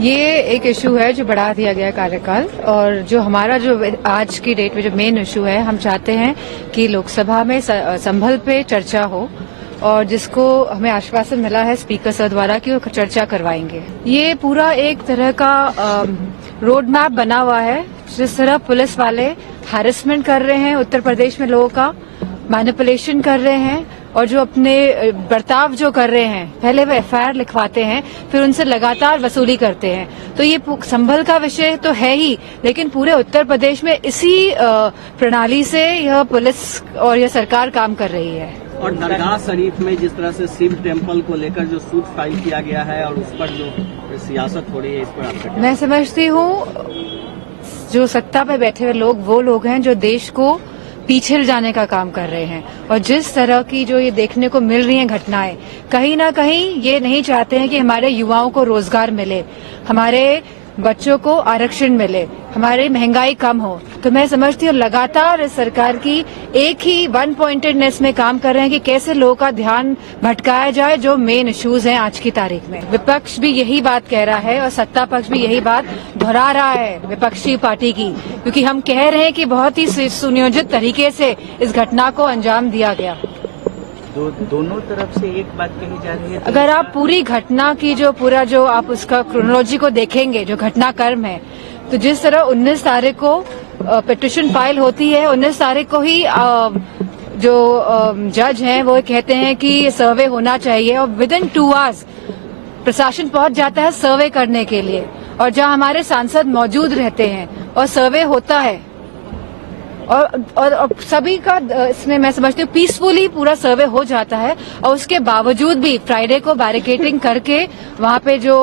ये एक इशू है जो बढ़ा दिया गया कार्यकाल, और जो हमारा जो आज की डेट में जो मेन इशू है, हम चाहते हैं कि लोकसभा में संभल पे चर्चा हो, और जिसको हमें आश्वासन मिला है स्पीकर सर द्वारा कि वो चर्चा करवाएंगे। ये पूरा एक तरह का रोड मैप बना हुआ है, जिस तरह पुलिस वाले हैरेसमेंट कर रहे हैं उत्तर प्रदेश में, लोगों का मैनिपुलेशन कर रहे हैं, और जो अपने बर्ताव जो कर रहे हैं, पहले वो एफआईआर लिखवाते हैं, फिर उनसे लगातार वसूली करते हैं। तो ये संभल का विषय तो है ही, लेकिन पूरे उत्तर प्रदेश में इसी प्रणाली से यह पुलिस और यह सरकार काम कर रही है। और दरगाह शरीफ में जिस तरह से शिव टेम्पल को लेकर जो सूट फाइल किया गया है और उस पर जो सियासत हो रही है, इस पर आपका? मैं समझती हूँ जो सत्ता पे बैठे हुए लोग वो लोग हैं जो देश को पीछे ले जाने का काम कर रहे हैं, और जिस तरह की जो ये देखने को मिल रही हैं घटनाएं, कहीं ना कहीं ये नहीं चाहते हैं कि हमारे युवाओं को रोजगार मिले, हमारे बच्चों को आरक्षण मिले, हमारी महंगाई कम हो। तो मैं समझती हूँ लगातार इस सरकार की एक ही वन पॉइंटेडनेस में काम कर रहे हैं कि कैसे लोगों का ध्यान भटकाया जाए जो मेन इश्यूज हैं आज की तारीख में। विपक्ष भी यही बात कह रहा है और सत्ता पक्ष भी यही बात दोहरा रहा है विपक्षी पार्टी की, क्योंकि हम कह रहे हैं कि बहुत ही सुनियोजित तरीके से इस घटना को अंजाम दिया गया। दोनों तरफ से एक बात कही जा रही है। अगर आप पूरी घटना की जो आप उसका क्रोनोलॉजी को देखेंगे, जो घटनाक्रम है, तो जिस तरह 19 तारीख को पिटीशन फाइल होती है, 19 तारीख को ही जो जज हैं वो कहते हैं कि सर्वे होना चाहिए, और विद इन 2 आवर्स प्रशासन पहुंच जाता है सर्वे करने के लिए, और जहां हमारे सांसद मौजूद रहते हैं और सर्वे होता है, और सभी का इसमें मैं समझती हूँ पीसफुली पूरा सर्वे हो जाता है, और उसके बावजूद भी फ्राइडे को बैरिकेडिंग करके वहां पे जो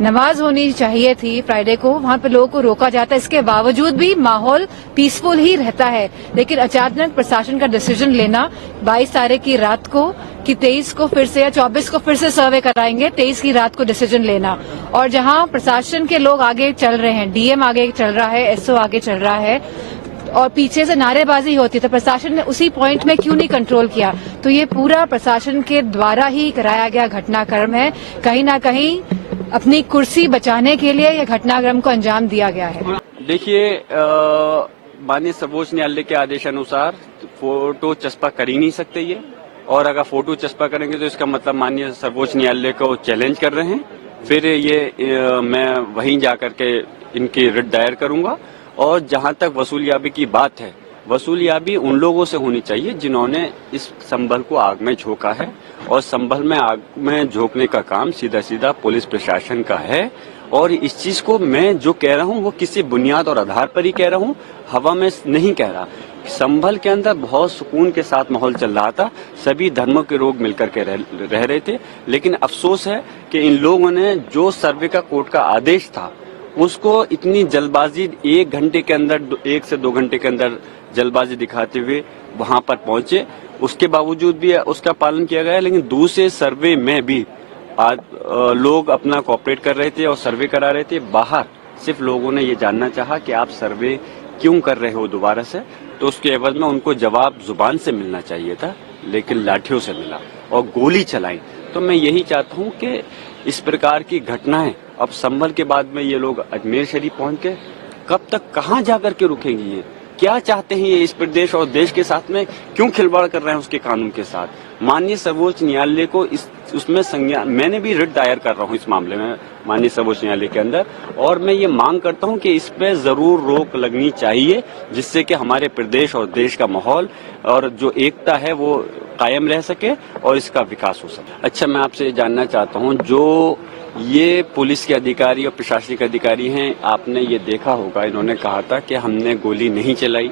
नमाज होनी चाहिए थी फ्राइडे को, वहां पे लोगों को रोका जाता है। इसके बावजूद भी माहौल पीसफुल ही रहता है, लेकिन अचानक प्रशासन का डिसीजन लेना 22 तारीख की रात को कि 23 को फिर से या 24 को फिर से सर्वे कराएंगे, 23 की रात को डिसीजन लेना, और जहां प्रशासन के लोग आगे चल रहे हैं, डीएम आगे चल रहा है, एसओ आगे चल रहा है, और पीछे से नारेबाजी होती है, तो प्रशासन ने उसी पॉइंट में क्यों नहीं कंट्रोल किया? तो ये पूरा प्रशासन के द्वारा ही कराया गया घटनाक्रम है। कहीं ना कहीं अपनी कुर्सी बचाने के लिए यह घटनाक्रम को अंजाम दिया गया है। देखिए, माननीय सर्वोच्च न्यायालय के आदेशानुसार फोटो चस्पा कर ही नहीं सकते ये, और अगर फोटो चस्पा करेंगे तो इसका मतलब माननीय सर्वोच्च न्यायालय को चैलेंज कर रहे हैं। फिर ये मैं वहीं जाकर के इनकी रिट दायर करूंगा। और जहां तक वसूलियाबी की बात है, वसूलियाबी उन लोगों से होनी चाहिए जिन्होंने इस संभल को आग में झोंका है, और संभल में आग में झोंकने का काम सीधा सीधा पुलिस प्रशासन का है। और इस चीज को मैं जो कह रहा हूं वो किसी बुनियाद और आधार पर ही कह रहा हूं, हवा में नहीं कह रहा। संभल के अंदर बहुत सुकून के साथ माहौल चल रहा था, सभी धर्मों के लोग मिलकर के रह रहे थे, लेकिन अफसोस है कि इन लोगों ने जो सर्वे का कोर्ट का आदेश था उसको इतनी जल्दबाजी 1 घंटे के अंदर, 1 से 2 घंटे के अंदर जल्दबाजी दिखाते हुए वहां पर पहुंचे, उसके बावजूद भी उसका पालन किया गया। लेकिन दूसरे सर्वे में भी लोग अपना कोऑपरेट कर रहे थे और सर्वे करा रहे थे। बाहर सिर्फ लोगों ने ये जानना चाहा कि आप सर्वे क्यों कर रहे हो दोबारा से, तो उसके एवज में उनको जवाब जुबान से मिलना चाहिए था, लेकिन लाठियों से मिला और गोली चलाई। तो मैं यही चाहता हूं कि इस प्रकार की घटनाएं, अब संभल के बाद में ये लोग अजमेर शरीफ पहुंच के कब तक कहां जाकर के रुकेंगी? ये क्या चाहते हैं? ये इस प्रदेश और देश के साथ में क्यों खिलवाड़ कर रहे हैं उसके कानून के साथ? माननीय सर्वोच्च न्यायालय को उसमें संज्ञान, मैंने भी रिट दायर कर रहा हूं इस मामले में माननीय सर्वोच्च न्यायालय के अंदर, और मैं ये मांग करता हूं कि इस पे जरूर रोक लगनी चाहिए, जिससे कि हमारे प्रदेश और देश का माहौल और जो एकता है वो कायम रह सके और इसका विकास हो सके। अच्छा, मैं आपसे जानना चाहता हूं, जो ये पुलिस के अधिकारी और प्रशासनिक अधिकारी हैं, आपने ये देखा होगा, इन्होंने कहा था कि हमने गोली नहीं चलाई।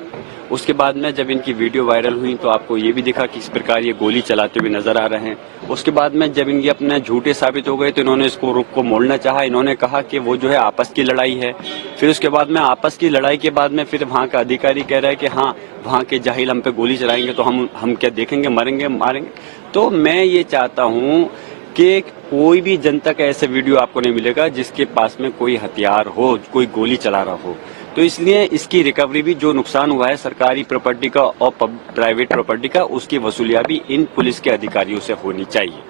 उसके बाद में जब इनकी वीडियो वायरल हुई तो आपको ये भी दिखा कि इस प्रकार ये गोली चलाते हुए नजर आ रहे हैं। उसके बाद में जब इनके अपने झूठे साबित हो गए तो इन्होंने इसको रुख को मोड़ना चाहा। इन्होंने कहा कि वो जो है आपस की लड़ाई है। फिर उसके बाद में आपस की लड़ाई के बाद में फिर वहाँ का अधिकारी कह रहा है कि हाँ, वहाँ के जाहिल हम पे गोली चलाएंगे तो हम क्या देखेंगे, मरेंगे मारेंगे। तो मैं ये चाहता हूँ कि कोई भी जनता का ऐसा वीडियो आपको नहीं मिलेगा जिसके पास में कोई हथियार हो, कोई गोली चला रहा हो। तो इसलिए इसकी रिकवरी भी, जो नुकसान हुआ है सरकारी प्रॉपर्टी का और प्राइवेट प्रॉपर्टी का, उसकी वसूलियाबी इन पुलिस के अधिकारियों से होनी चाहिए।